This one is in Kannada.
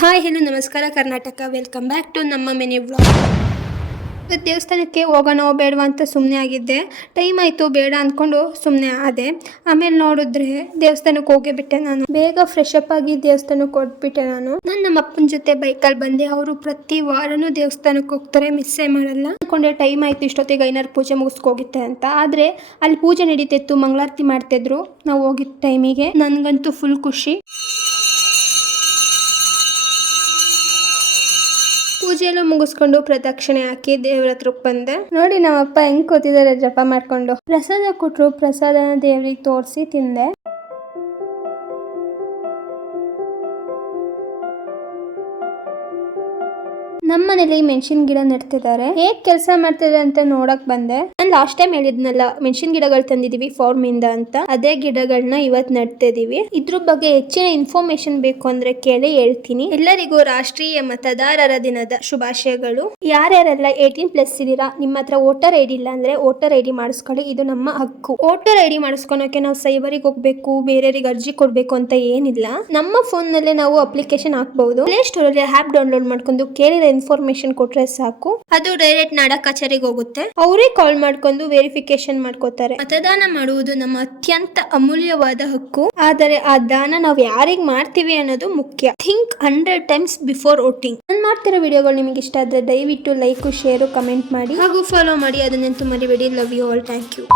ಹಾಯ್ ಹೆಲೋ ನಮಸ್ಕಾರ ಕರ್ನಾಟಕ, ವೆಲ್ಕಮ್ ಬ್ಯಾಕ್ ಟು ನಮ್ಮ ಮಿನಿ ವ್ಲಾಗ್. ದೇವಸ್ಥಾನಕ್ಕೆ ಹೋಗೋಣ ಬೇಡವಾ ಅಂತ ಸುಮ್ಮನೆ ಆಗಿದ್ದೆ. ಟೈಮ್ ಆಯಿತು ಬೇಡ ಅಂದ್ಕೊಂಡು ಸುಮ್ಮನೆ ಆದೆ. ಆಮೇಲೆ ನೋಡಿದ್ರೆ ದೇವಸ್ಥಾನಕ್ಕೆ ಹೋಗೇ ಬಿಟ್ಟೆ. ನಾನು ಬೇಗ ಫ್ರೆಶ್ ಅಪ್ ಆಗಿ ದೇವಸ್ಥಾನಕ್ಕೆ ಕೊಟ್ಬಿಟ್ಟೆ. ನಮ್ಮ ಅಪ್ಪನ ಜೊತೆ ಬೈಕಲ್ಲಿ ಬಂದೆ. ಅವರು ಪ್ರತಿ ವಾರನೂ ದೇವಸ್ಥಾನಕ್ಕೆ ಹೋಗ್ತಾರೆ, ಮಿಸ್ಸೇ ಮಾಡಲ್ಲ. ಅನ್ಕೊಂಡೆ ಟೈಮ್ ಆಯಿತು ಇಷ್ಟೊತ್ತಿಗೆ ಐನಾರು ಪೂಜೆ ಮುಗಿಸ್ಕೋಗಿತ್ತೆ ಅಂತ. ಆದರೆ ಅಲ್ಲಿ ಪೂಜೆ ನಡೀತಿತ್ತು, ಮಂಗಳಾರತಿ ಮಾಡ್ತಿದ್ರು. ನಾವು ಹೋಗಿದ್ದ ಟೈಮಿಗೆ ನನಗಂತೂ ಫುಲ್ ಖುಷಿ. ಪೂಜೆಯೆಲ್ಲ ಮುಗಿಸ್ಕೊಂಡು ಪ್ರದಕ್ಷಿಣೆ ಹಾಕಿ ದೇವ್ರ ಹತ್ರಕ್ಕೆ ಬಂದೆ. ನೋಡಿ ನಮ್ಮಪ್ಪ ಹೆಂಗ್ ಕೂತಿದ್ದಾರೆ ಜಪ ಮಾಡ್ಕೊಂಡು. ಪ್ರಸಾದ ಕೊಟ್ರು, ಪ್ರಸಾದನ ದೇವ್ರಿಗೆ ತೋರಿಸಿ ತಿಂದೆ. ನಮ್ಮ ಮನೇಲಿ ಮೆಣಸಿನ ಗಿಡ ನೆಡ್ತಿದ್ದಾರೆ. ಹೇಗ್ ಕೆಲಸ ಮಾಡ್ತಿದ್ದಾರೆ ಅಂತ ನೋಡಕ್ ಬಂದೆ. ನಾನು ಲಾಸ್ಟ್ ಟೈಮ್ ಹೇಳಿದ್ನಲ್ಲ, ಮೆಣಸಿನ ಗಿಡಗಳು ತಂದಿದೀವಿ ಫಾರ್ಮ್ ಇಂದ ಅಂತ. ಅದೇ ಗಿಡಗಳನ್ನ ಇವತ್ ನೆಡ್ತಿದೀವಿ. ಇದ್ರ ಬಗ್ಗೆ ಹೆಚ್ಚಿನ ಇನ್ಫಾರ್ಮೇಶನ್ ಬೇಕು ಅಂದ್ರೆ ಕೇಳಿ ಹೇಳ್ತೀನಿ. ಎಲ್ಲರಿಗೂ ರಾಷ್ಟ್ರೀಯ ಮತದಾರರ ದಿನದ ಶುಭಾಶಯಗಳು. ಯಾರ್ಯಾರೆಲ್ಲ 18+ ಇದೀರಾ, ನಿಮ್ಮ ಹತ್ರ ವೋಟರ್ ಐಡಿ ಇಲ್ಲ ಅಂದ್ರೆ ವೋಟರ್ ಐಡಿ ಮಾಡಿಸ್ಕೊಳ್ಳಿ. ಇದು ನಮ್ಮ ಹಕ್ಕು. ವೋಟರ್ ಐಡಿ ಮಾಡಿಸ್ಕೊಳಕ್ಕೆ ನಾವು ಸೈಬರಿಗೆ ಹೋಗ್ಬೇಕು, ಬೇರೆಯವರಿಗೆ ಅರ್ಜಿ ಕೊಡ್ಬೇಕು ಅಂತ ಏನಿಲ್ಲ. ನಮ್ಮ ಫೋನ್ ನಲ್ಲೇ ನಾವು ಅಪ್ಲಿಕೇಶನ್ ಹಾಕಬಹುದು. ಪ್ಲೇ ಸ್ಟೋರ್ ಅಲ್ಲಿ ಆಪ್ ಡೌನ್ಲೋಡ್ ಮಾಡ್ಕೊಂಡು ಕೇಳಿದ ಇನ್ಫಾರ್ಮೇಶನ್ ಕೊಟ್ರೆ ಸಾಕು, ಅದು ಡೈರೆಕ್ಟ್ ನಾಡ ಕಚೇರಿಗೆ ಹೋಗುತ್ತೆ. ಅವರೇ ಕಾಲ್ ಮಾಡ್ಕೊಂಡು ವೆರಿಫಿಕೇಶನ್ ಮಾಡ್ಕೋತಾರೆ. ಮತದಾನ ಮಾಡುವುದು ನಮ್ಮ ಅತ್ಯಂತ ಅಮೂಲ್ಯವಾದ ಹಕ್ಕು. ಆದರೆ ಆ ದಾನ ನಾವು ಯಾರಿಗ್ ಮಾಡ್ತೀವಿ ಅನ್ನೋದು ಮುಖ್ಯ. Think 100 times before voting. ನಾನು ಮಾಡ್ತಿರೋ ವಿಡಿಯೋಗಳು ನಿಮಗೆ ಇಷ್ಟ ಆದ್ರೆ ದಯವಿಟ್ಟು ಲೈಕ್, ಶೇರ್, ಕಮೆಂಟ್ ಮಾಡಿ ಹಾಗೂ ಫಾಲೋ ಮಾಡಿ. ಅದನ್ನಂತೂ ಮರಿಬೇಡಿ. Love you all. Thank you.